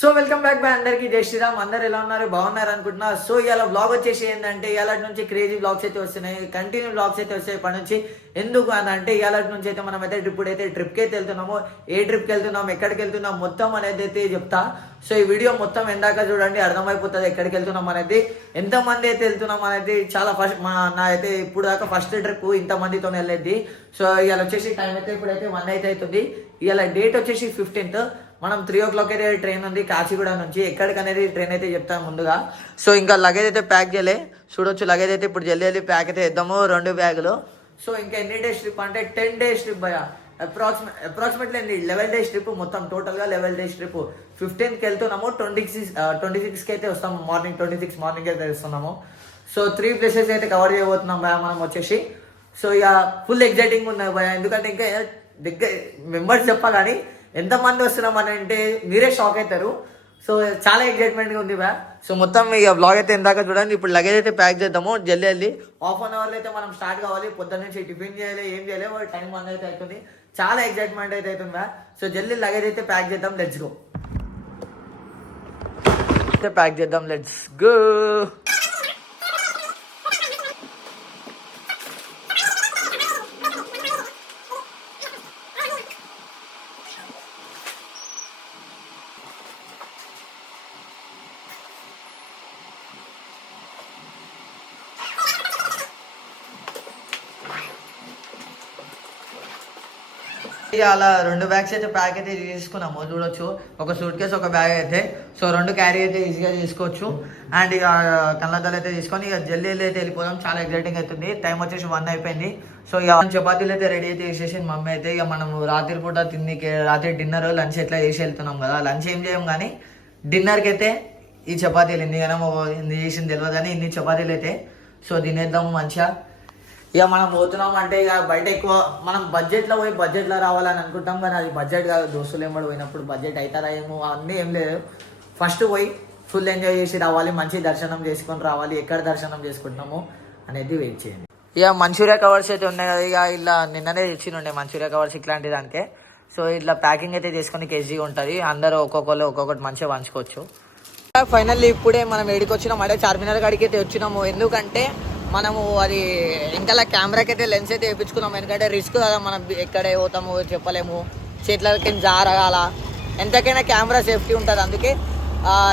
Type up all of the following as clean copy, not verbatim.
So welcome back by అందరికి జై శ్రీరామ్. అందరు ఎలా ఉన్నారు? బాగున్నారు అనుకుంటున్నా. సో ఇలా బ్లాగ్ వచ్చేసి ఏంటంటే ఇవాళ నుంచి క్రేజీ బ్లాగ్స్ అయితే వస్తున్నాయి, కంటిన్యూ బ్లాగ్స్ అయితే వస్తాయి ఇప్పటి నుంచి. ఎందుకు అని అంటే ఇవాళ నుంచి అయితే మనం అయితే ఇప్పుడైతే ట్రిప్కి అయితే వెళ్తున్నాము. ఏ ట్రిప్కి వెళ్తున్నాం, ఎక్కడికి వెళ్తున్నాం మొత్తం అనేది అయితే చెప్తా. సో ఈ వీడియో మొత్తం ఎందాక చూడండి, అర్థమైపోతుంది ఎక్కడికి వెళ్తున్నాం అనేది, ఎంతమంది అయితే వెళ్తున్నాం అనేది. చాలా ఫస్ట్ నా అయితే ఇప్పుడు దాకా ఫస్ట్ ట్రిప్ ఇంతమందితో వెళ్ళేది. సో ఇవాళ వచ్చేసి టైం అయితే ఇప్పుడైతే 1 అయితే అవుతుంది. ఇవాళ డేట్ వచ్చేసి 15th. మనం 3 o'clock అయితే ట్రైన్ ఉంది కాచిగూడ నుంచి. ఎక్కడికి అనేది ట్రైన్ అయితే చెప్తాను ముందుగా. సో ఇంకా లగేజ్ అయితే ప్యాక్ చేయలే, చూడొచ్చు. లగేజ్ అయితే ఇప్పుడు జల్దీ ప్యాక్ అయితే ఇద్దాము, 2 బ్యాగులు. సో ఇంకా ఎన్ని డేస్ ట్రిప్ అంటే 10 days ట్రిప్ భయ. అప్రాక్సిమేట్లీ 11 days ట్రిప్ మొత్తం. టోటల్గా 11 days ట్రిప్. 15th వెళ్తున్నాము, 26కి అయితే వస్తాము. మార్నింగ్ 26 మార్నింగ్ అయితే వస్తున్నాము. సో 3 places అయితే కవర్ చేయబోతున్నాం భయ మనం వచ్చేసి. సో ఇక ఫుల్ ఎగ్జైటింగ్ ఉన్నాయి భయ, ఎందుకంటే ఇంకా దగ్గర మెంబర్స్ చెప్పా కానీ ఎంతమంది వస్తున్నాం అని అంటే మీరే షాక్ అవుతారు. సో చాలా ఎగ్జైట్మెంట్గా ఉంది బా. సో మొత్తం ఇక బ్లాగ్ అయితే ఎందాక చూడండి. ఇప్పుడు లగేజ్ అయితే ప్యాక్ చేద్దాము జల్దీ. హాఫ్ అన్ అవర్లో అయితే మనం స్టార్ట్ కావాలి. పొద్దున్న నుంచి టిఫిన్ చేయాలి, ఏం చేయాలి, టైం 1 అయితే అవుతుంది. చాలా ఎగ్జైట్మెంట్ అయితే అవుతుంది బా. సో జల్దీ లగేజ్ అయితే ప్యాక్ చేద్దాం, లెట్స్ గో. అయితే ప్యాక్ చేద్దాం, లెట్స్ గో. అలా 2 బ్యాగ్స్ అయితే ప్యాక్ అయితే తీసుకున్నాము, చూడొచ్చు. ఒక సూట్ కేసు, ఒక బ్యాగ్ అయితే. సో 2 క్యారీ అయితే ఈజీగా తీసుకోవచ్చు. అండ్ ఇక కళ్ళద్దాలు అయితే తీసుకొని ఇక జల్దీ అయితే వెళ్ళిపోదాం. చాలా ఎగ్జైటింగ్ అవుతుంది. టైం వచ్చేసి 1 అయిపోయింది. సో ఇక చపాతీలు అయితే రెడీ అయితే చేసేసి మమ్మీ అయితే. ఇక మనం రాత్రి పూట రాత్రి డిన్నర్ లంచ్ ఎట్లా చేసి వెళ్తున్నాం కదా, లంచ్ ఏం చేయం కానీ డిన్నర్కి అయితే ఈ చపాతీలు ఎన్ని చేసింది తెలియదు కానీ ఇన్ని చపాతీలు అయితే. సో తినేద్దాము మంచిగా. ఇక మనం పోతున్నాం అంటే ఇక బయట ఎక్కువ మనం బడ్జెట్లో పోయి బడ్జెట్లో రావాలని అనుకుంటాం కానీ అది బడ్జెట్ కాదు. దోస్తులు ఏమో పోయినప్పుడు బడ్జెట్ అవుతారా ఏమో అన్నీ ఏం లేదు. ఫస్ట్ పోయి ఫుల్ ఎంజాయ్ చేసి రావాలి, మంచి దర్శనం చేసుకొని రావాలి. ఎక్కడ దర్శనం చేసుకుంటున్నాము అనేది వెయిట్ చేయండి. ఇక మంచూరియా కవర్స్ అయితే ఉన్నాయి కదా, ఇక ఇలా నిన్ననే తెచ్చినుండే మంచూరియా కవర్స్ ఇట్లాంటి దానికే. సో ఇట్లా ప్యాకింగ్ అయితే చేసుకొని కేజీ ఉంటుంది. అందరూ ఒక్కొక్కటి మంచిగా పంచుకోవచ్చు. ఫైనల్లీ ఇప్పుడే మనం ఏడికి వచ్చినాం అంటే చార్మినార్ కాడికి అయితే వచ్చినాము. ఎందుకంటే మనము అది ఇంకా కెమెరాకి అయితే లెన్స్ అయితే వేయించుకున్నాము. ఎందుకంటే రిస్క్ కదా, మనం ఎక్కడే పోతాము చెప్పలేము, చేతులకి జారగాల, ఎంతకైనా కెమెరా సేఫ్టీ ఉంటుంది. అందుకే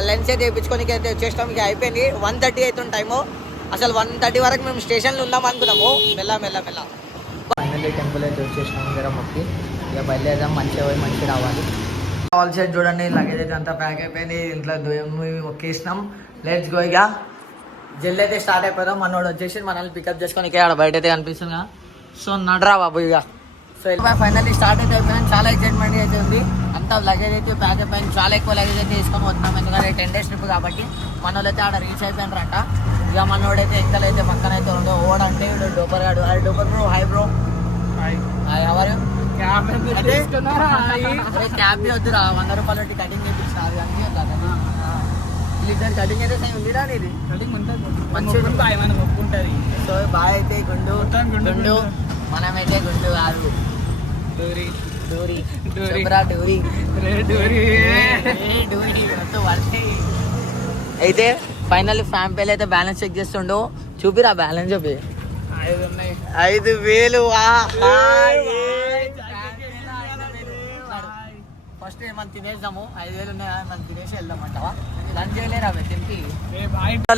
లెన్స్ అయితే వేయించుకొని అయితే వచ్చేస్తాం. ఇక అయిపోయింది 1:30 అవుతుంది టైము. అసలు 1:30 వరకు మేము స్టేషన్లో ఉన్నాం అనుకున్నాము. మెల్ల ఫైనల్లీ టెంపుల్ అయితే వచ్చేసినాము. జర మొక్కి ఇక బయలుదేరాం, మంచిగా పోయి మంచిగా రావాలి. ఆల్ సైడ్ చూడండి, లగేజ్ అయితే అంతా ప్యాక్ అయిపోయింది. ఇంట్లో మొక్కేసినాం. Let's go. ఇక జల్దీ అయితే స్టార్ట్ అయిపోదాం. మనోడు వచ్చేసి మనల్ని పికప్ చేసుకొని ఇక్కడ బయట అయితే కనిపిస్తుంది. సో నడరా బాబు ఇక. సో ఫైనల్లీ స్టార్ట్ అయితే అయిపోయింది. చాలా ఎక్సైట్మెంట్ అయితే ఉంది. అంతా లగేజ్ అయితే ప్యాక్ అయిపోయింది. చాలా ఎక్కువ లగేజ్ అయితే తీసుకొని పోతున్నాం, ఎందుకంటే 10 days ట్రిప్ కాబట్టి. మనోళ్ళు అయితే ఆడ రీచ్ అయిపోయినారంట. ఇక మనోడైతే ఎంకలైతే పక్కన అయితే ఉండవు. ఓడంటే డోపర్ గాడు. Duper bro, hi bro. Hi ఎవరు క్యాబ్ వద్దురా, 100 రూపాయలు కటింగ్ చేయించిన అది అన్నీ ఇద్దరు కటింగ్ అయితే సేమ్ ఉందిరా. ఇది కటింగ్ ఉంటుంది మంచిగా ఒప్పుకుంటుంది. సో బాయ్ అయితే గుండు మనమైతే గుండు కాదు, డూరి అయితే ఫైనల్ ఫ్యామ్ పేలు అయితే బ్యాలెన్స్ చెక్ చేస్తుండో. చూపిరా బ్యాలెన్స్ చూపి. 5,000. ఫస్ట్ మనం తినేద్దాము. 5,000 ఉన్నాయి, మనం తినేసి వెళ్దామంటావా? లంచ్ చేయలేరా తింపి.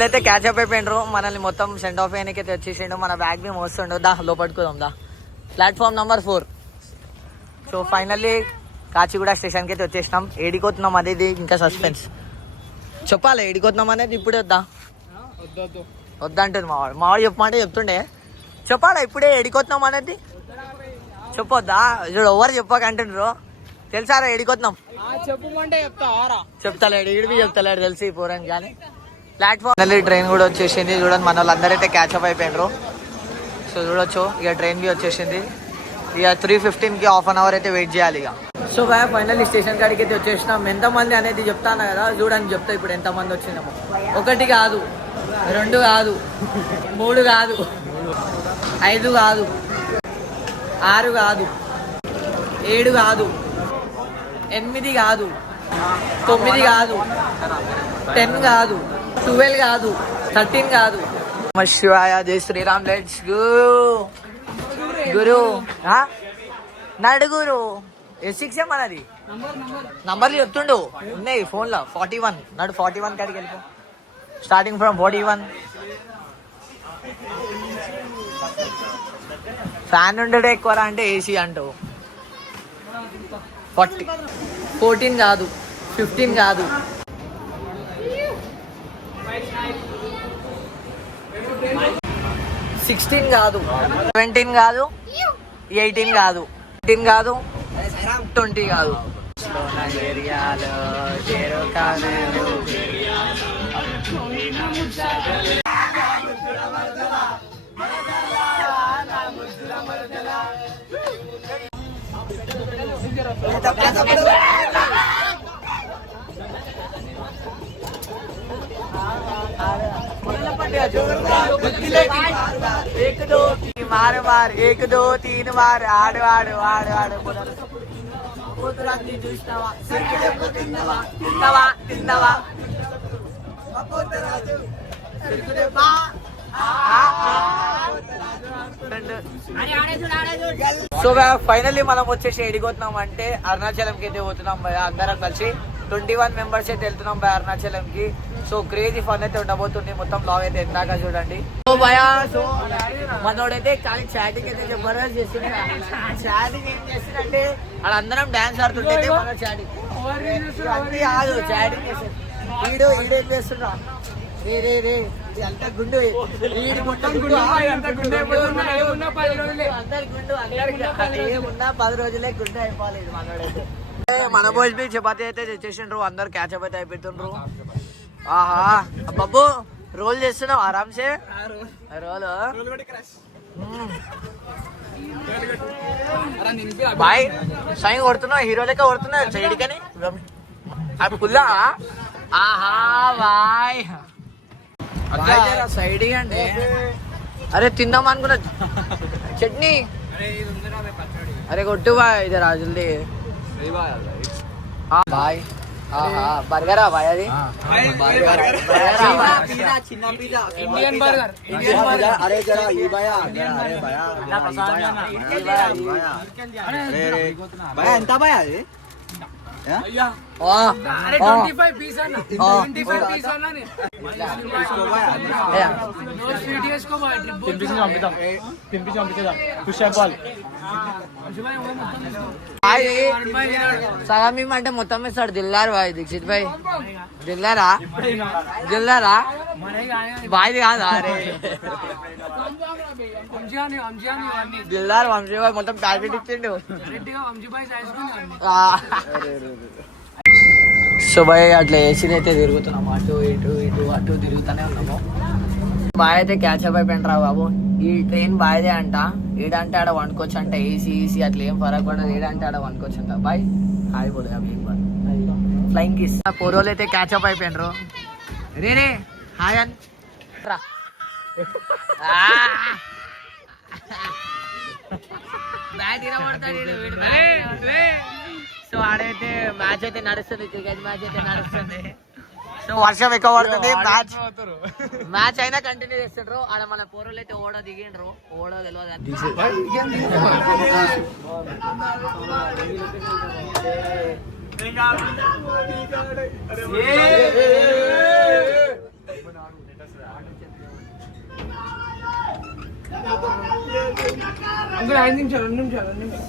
అయితే క్యాచప్ అయిపోయినరు. మనల్ని మొత్తం సెండ్ ఆఫ్ అయ్యానికి అయితే వచ్చేసిండు. మన బ్యాగ్ మేము వస్తుండు. లోపట్టుకుందాం దా. Platform number 4. So finally Kacheguda స్టేషన్కి అయితే వచ్చేసినాం. ఏడిపోతున్నాం అనేది ఇంకా సస్పెన్స్. చెప్పాలి ఏడిపోతున్నాం అనేది. ఇప్పుడే వద్దంటుంది మావాడు చెప్పమంటే చెప్తుండే. చెప్పాలా ఇప్పుడే ఏడిపోతున్నాం అనేది చెప్పొద్దా? చూడు ఎవరు చెప్పకంటుండ్రు. తెలుసారా ఏడిపోతున్నాం? చెప్తాలేడు ఈడిపి చెప్తాలేడు తెలిసి పోరాని. కానీ ప్లాట్ఫామ్ ట్రైన్ కూడా వచ్చేసింది. చూడండి మన వాళ్ళందరూ అయితే క్యాచప్ అయిపోయినారు. సో చూడొచ్చు ఇక ట్రైన్ బి వచ్చేసింది. ఇక 3:15కి హాఫ్ అన్ అవర్ అయితే వెయిట్ చేయాలి ఇక. సో ఫైనల్లీ స్టేషన్ కాడికి అయితే వచ్చేసినాం. ఎంతమంది అనేది చెప్తాను కదా, చూడండి చెప్తా ఇప్పుడు ఎంతమంది వచ్చినాము. 1 కాదు, 2 కాదు, 3 కాదు, 5 కాదు, 6 కాదు, 7 కాదు, 8 కాదు, 9 కాదు, 10 కాదు, 12 కాదు, 13 కాదు. శివాయ, జై శ్రీరామ్, లెట్స్ గో గురు. నడుగురు S6 మనది. నంబర్లు చెప్తుండు, ఉన్నాయి ఫోన్లో. 41 నడు, 41 కాడికి వెళ్ళిపో. Starting from 41. ఫ్యాన్ ఉండడే ఎక్కువ అంటే ఏసీ అంటావు. 14 కాదు, 15 కాదు, 16 కాదు, 17 కాదు, 18 కాదు, 18 కాదు, 20 కాదు. मार मार 1 2 3 मार आड़ आड़ आड़ आड़ సో ఫైనల్లీ మనం వచ్చేసి ఎడిపోతున్నాం అంటే అరుణాచలంకి అయితే పోతున్నాం భయ. అందరం కలిసి 21 మెంబర్స్ అయితే వెళ్తున్నాం భయ అరుణాచలంకి. సో క్రేజీ ఫన్ అయితే ఉండబోతుంది. మొత్తం బ్లాగ్ అయితే ఎందాక చూడండి. సో భయ, సో మనోడైతే చాలా చాటింగ్ అయితే జబర్దస్త్ చేస్తున్నాడు. చాటింగ్ ఏం చేస్తుందంటే వాళ్ళందరం డాన్స్ ఆడుతుంటే మన చాటింగ్ అన్ని కాదు, చాటింగ్ చేస్తాడు. ఈడేం చేస్తున్నా రే రే రే అంత గుండు, ఏమున్నా 10 రోజులే గుండు అయిపోలేదు మనోడైతే. మన భోజ్ బి చపాతి అయితే తెచ్చేసిండ్రు, అందరు క్యాచప్ అయితే అయిపోతుండ్రు. ఆహా బాబు, రోల్ చేస్తున్నావు ఆరామ్సే. రోల్ బాయ్ సైన్ కొడుతున్నావు, హీరో లెక్క కొడుతున్నావు సైడ్కని అవి కుల్లా. ఆహా బాయ్ సైడ్ ఇవ్వండి. అరే తిందాం అనుకున్నా చట్నీ. అరే కొట్టు బాయ్, ఇది రాజుల్ది బాయ్. బర్గరా బాయ్, అది ఇండియన్ బర్గర్. అరే జరా ఈ బాయ్ ఎంత బాయ్ అది? 25 పీస్ అన్న, 25 పీస్ అన్న. సగం అంటే మొత్తం ఇస్తాడు దిల్లారు బాయ్. దీక్షిత్ భాయ్ దిల్లారా, దిల్లారా బాయ్ది కాదు. అరే దిల్లారు వంశీ భాయ్ మొత్తం ప్యాకెట్ ఇచ్చిండు. సో బాయ్ అట్లా ఏసీని అయితే తిరుగుతున్నాము, అటు ఇటు ఇటు అటు తిరుగుతూనే ఉన్నాము. బాయ్ అయితే క్యాచప్ అయిపోయిండ్రా బాబు. ఈ ట్రైన్ బాయ్దే అంట. ఏడంటే ఆడ వండుకోవచ్చు అంట. ఏసీ ఈసీ అట్లా ఏం ఫరక్ పడదు. ఏడంటే ఆడ వండుకోవచ్చు అంట. బాయ్ హాయ్ బోలే అవి ఫ్లైంగ్ కిస్. పోరోలు అయితే క్యాచప్ అయిపోయినరు. రే రే హాయ్ అని రా. సో ఆడైతే మ్యాచ్ అయితే నడుస్తుంది, క్రికెట్ మ్యాచ్ అయితే నడుస్తుంది. సో వర్షం ఎక్కువ పడుతుంది. మ్యాచ్ అయినా కంటిన్యూ చేస్తుండ్రు. ఆడ మన పోరోలు అయితే ఓడో దిగిండ్రు. ఓడో తెలియదు. అంకుల్ 5 నిమిషాలు 2 నిమిషాలు 2 నిమిషాలు.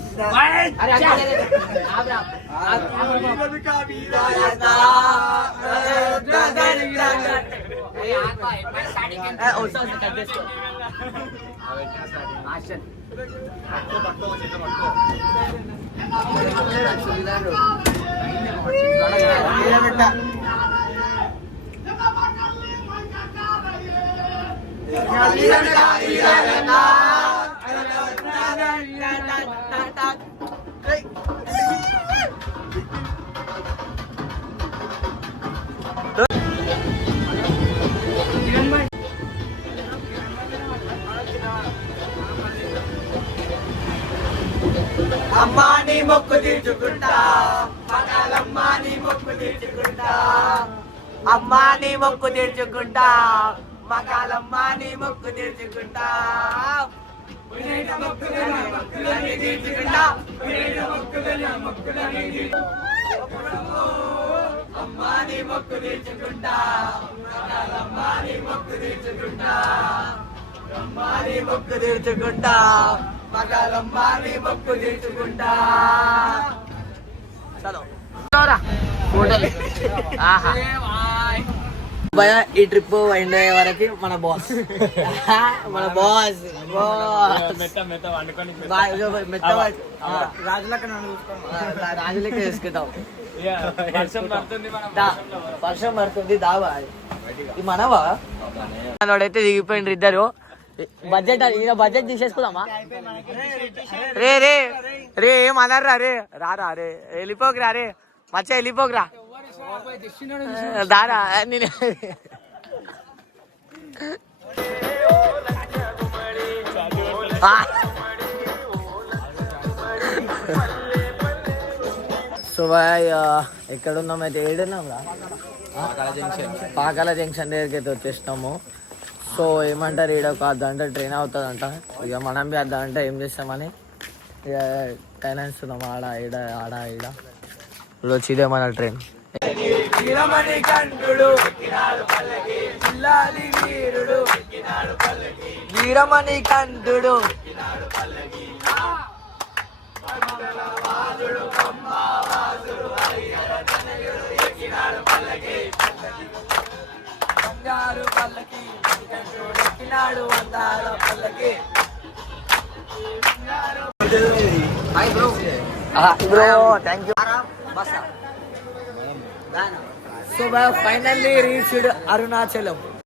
అమ్మా నీ మొక్కు తీర్చుకుంటా, మగాలమ్మా నీ మొక్కు తీర్చుకుంటా అమ్మా నీ మొక్కు తీర్చుకుంటా మగాలమ్మా నీ మొక్కు తీర్చుకుంటా తీర్చుకుంటా అమ్మా నీ మొక్కు తీర్చుకుంటా మగాలమ్మా నీ మొక్కు తీర్చుకుంటా అమ్మా నీ మొక్కు తీర్చుకుంటా మగాలమ్మా నీ మొక్కు తీర్చుకుంటా చలో భయ ఈ ట్రిప్ ఎండ్ అయ్యే వరకు మన బాస్ మన బాస్ రాజులకే వేసుకుంటాం వర్షం పడుతుంది దావా ఇది మనవా అయితే దిగిపోయిండ్రు ఇద్దరు బడ్జెట్ ఈయన బడ్జెట్ తీసేసుకుందామా రే రే రే ఏమన్నారా రే రారా రే వెళ్ళిపోకురా రే మచ్చ వెళ్ళిపోకురా దారా నేను సో బాయ్ ఎక్కడున్నాం అయితే ఏడున్నాం పాకాల జంక్షన్ దగ్గరికి అయితే వచ్చేసినాము సో ఏమంటారు ఈడ ఒక అర్ధగంట ట్రైన్ అవుతుందంట ఇక మనం బి అర్ధగంట ఏం చేస్తామని ఇక టైనాన్స్తున్నాం ఆడ ఈడ ఆడ ఈడ ఇప్పుడు వచ్చి ఇదే మన ట్రైన్ వీరమణి కంఠుడు bro thank you so finally reached Arunachalam.